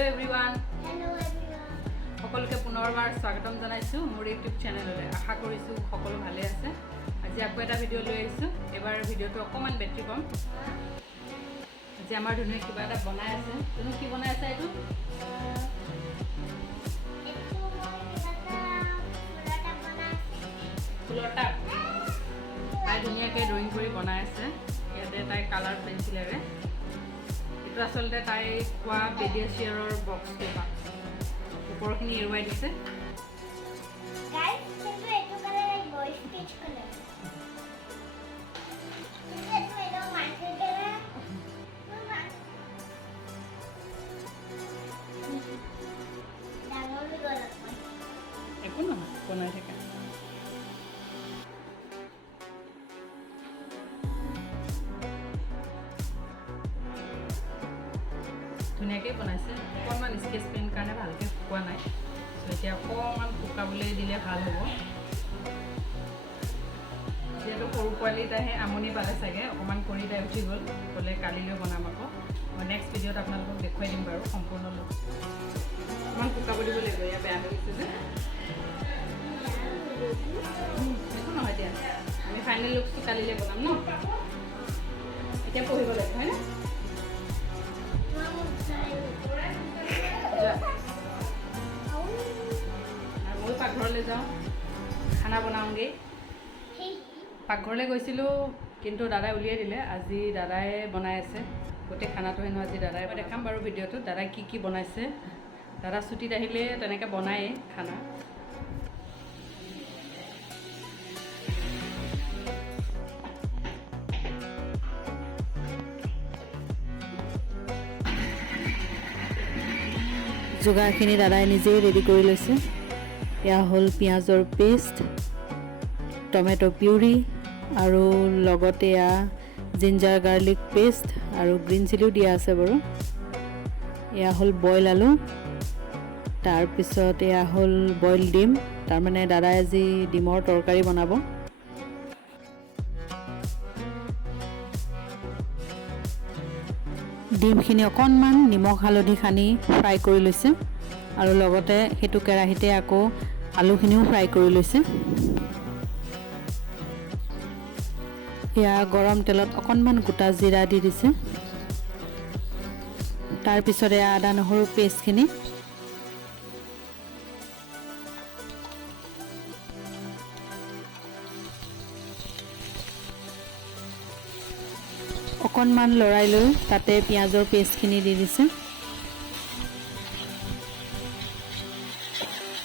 Hello everyone. Hello everyone. সকলোকে পুনৰবাৰ স্বাগতম জনাইছো মোৰ ইউটিউব চেনেললৈ আশা কৰিছো সকলো ভালে আছে আজি আকৌ এটা ভিডিও লৈ আহিছো এবাৰ ভিডিওটো অকমান বেটৰি কম আজি আমাৰ ধুনে কিবা এটা বনাই আছে তুমি কি বনাই আছা এটো ফুলটা তাই ধুনীয়াকৈ ড্ৰয়িং কৰি বনাই আছে ইয়াতে তাই কালাৰ পেন্সিলেৰে এটো আসলতে তাই কোৱা পেডিয়াচিয়াৰৰ বক্স পেপাৰ উপৰখিনি এৰুৱাই দিছে গাইস কিন্তু এটো কালাৰ এক বয় স্কেচ কালাৰ কিন্তু এটো মাৰ্কেটে ডাঙৰ গলা একো নহয় বনাই থাকা ধুনীয়াকৈ বনাইছে অকণমান স্কেচ পেন কাৰণে ভালকৈ শুকোৱা নাই এতিয়া অকণমান শুকাবলৈ দিলে ভাল হ'ব যিহেতু সৰু পোৱালি তাইহে আমনি পালে চাগে অকণমান কৰি তাই উঠি গ'ল ক'লে কালিলৈ বনাম আকৌ মই নেক্সট ভিডিঅ'ত আপোনালোকক দেখুৱাই দিম বাৰু সম্পূৰ্ণ লুক অকণমান শুকাব দিব লাগিব এয়া বেয়া হৈ গৈছে যে একো নহয় দিয়া আমি ফাইনেল লুকটো কালিলৈ বনাম ন এতিয়া পঢ়িব লাগিব হয়নে মই পাকঘৰলৈ যাওঁ খানা বনাওঁগৈ পাকঘৰলৈ গৈছিলোঁ কিন্তু দাদাই উলিয়াই দিলে আজি দাদাই বনাই আছে গোটেই খানাটো হেনো আজি দাদাই মই দেখাম বাৰু ভিডিঅ'টোত দাদাই কি কি বনাইছে দাদা ছুটীত আহিলে তেনেকৈ বনায়েই খানা যোগাৰখিনি দাদাই নিজেই ৰেডি কৰি লৈছে এয়া হ'ল পিঁয়াজৰ পেষ্ট টমেটো পিউৰি আৰু লগতে এয়া জিঞ্জাৰ গাৰ্লিক পেষ্ট আৰু গ্ৰীণ চিলিও দিয়া আছে বাৰু এয়া হ'ল বইল আলু তাৰপিছত এয়া হ'ল বইল ডিম তাৰমানে দাদাই আজি ডিমৰ তৰকাৰী বনাব ডিমখিনি অকণমান নিমখ হালধি সানি ফ্ৰাই কৰি লৈছে আৰু লগতে সেইটো কেৰাহীতে আকৌ আলুখিনিও ফ্ৰাই কৰি লৈছে এয়া গৰম তেলত অকণমান গোটা জিৰা দি দিছে তাৰপিছতে আদা নহৰু পেষ্টখিনি অকণমান লৰাই লৈ তাতে পিঁয়াজৰ পেষ্টখিনি দি দিছে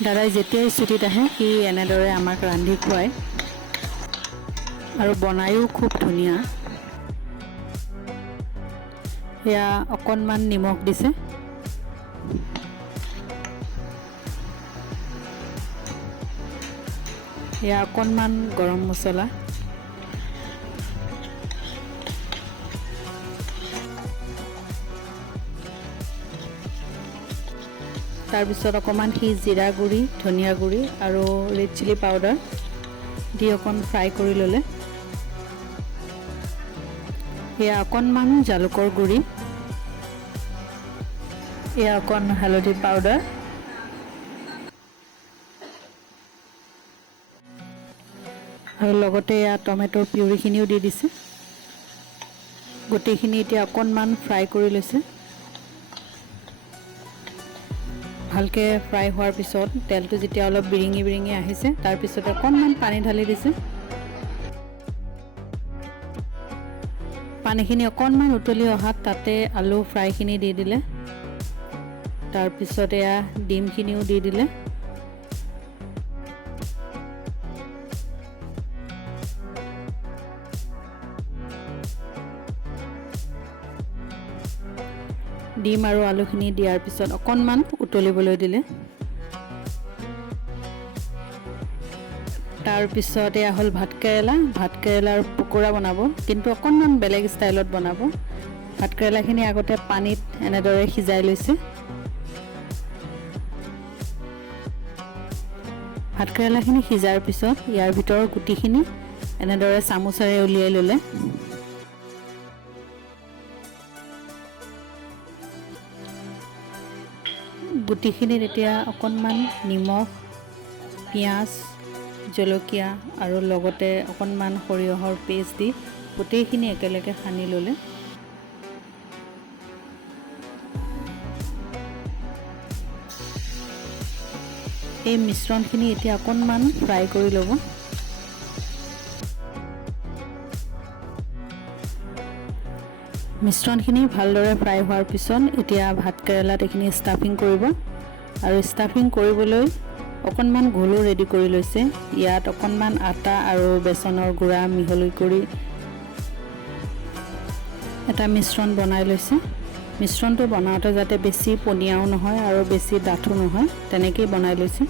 দাদাই যেতিয়াই ছুটীত আহে সি এনেদৰে আমাক ৰান্ধি খুৱায় আৰু বনায়ো খুব ধুনীয়া এয়া অকণমান নিমখ দিছে এয়া অকণমান গৰম মছলা তাৰপিছত অকণমান সি জিৰা গুড়ি ধনিয়া গুড়ি আৰু ৰেড চিলি পাউডাৰ দি অকণ ফ্ৰাই কৰি ল'লে এয়া অকণমান জালুকৰ গুড়ি এয়া অকণ হালধি পাউডাৰ আৰু লগতে এয়া টমেটোৰ পিউৰিখিনিও দি দিছে গোটেইখিনি এতিয়া অকণমান ফ্ৰাই কৰি লৈছে ভালকৈ ফ্ৰাই হোৱাৰ পিছত তেলটো যেতিয়া অলপ বিৰিঙি বিৰিঙি আহিছে তাৰপিছত অকণমান পানী ঢালি দিছে পানীখিনি অকণমান উতলি অহাত তাতে আলু ফ্ৰাইখিনি দি দিলে তাৰপিছত এয়া ডিমখিনিও দি দিলে ডিম আৰু আলুখিনি দিয়াৰ পিছত অকণমান উতলিবলৈ দিলে তাৰপিছত এয়া হ'ল ভাতকেৰেলাৰ পকোৰা বনাব কিন্তু অকণমান বেলেগ ষ্টাইলত বনাব ভাতকেৰেলাখিনি আগতে পানীত এনেদৰে সিজাই লৈছে ভাতকেৰেলাখিনি সিজাৰ পিছত ইয়াৰ ভিতৰৰ গুটিখিনি এনেদৰে চামুচেৰে উলিয়াই ল'লে গুটিখিনিত এতিয়া অকণমান নিমখ, পিঁয়াজ, জলকীয়া আৰু লগতে অকণমান সৰিয়হৰ পেষ্ট দি গোটেইখিনি একেলগে সানি ল'লে এই মিশ্ৰণখিনি এতিয়া অকণমান ফ্ৰাই কৰি ল'ব। মিশ্ৰণখিনি ভালদৰে ফ্ৰাই হোৱাৰ পিছত এতিয়া ভাতকেৰেলাত এইখিনি ষ্টাফিং কৰিব আৰু ষ্টাফিং কৰিবলৈ অকণমান ঘোলো ৰেডি কৰি লৈছে। ইয়াত অকণমান আটা আৰু বেচনৰ গুড়া মিহলি কৰি এটা মিশ্ৰণ বনাই লৈছে। মিশ্ৰণটো বনাওঁতে যাতে বেছি পনীয়াও নহয় আৰু বেছি ডাঠো নহয় তেনেকেই বনাই লৈছে।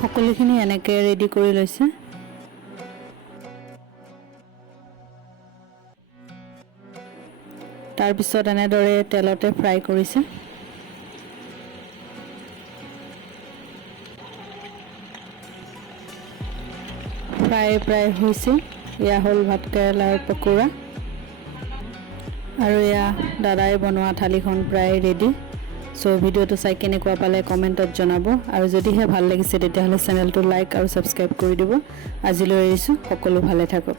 সকলোখিনি এনেকৈ ৰেডি কৰি লৈছে। তাৰপিছত এনেদৰে তেলতে ফ্ৰাই কৰিছে। প্ৰায় হৈছে। এয়া হ'ল ভাতকেৰেলাৰ পকোৰা আৰু এয়া দাদাই বনোৱা থালিখন প্ৰায় ৰেডি। চ' ভিডিঅ'টো চাই কেনেকুৱা পালে কমেণ্টত জনাব আৰু যদিহে ভাল লাগিছে তেতিয়াহ'লে চেনেলটো লাইক আৰু ছাবস্ক্ৰাইব কৰি দিব। আজিলৈ এৰিছোঁ, সকলো ভালে থাকক।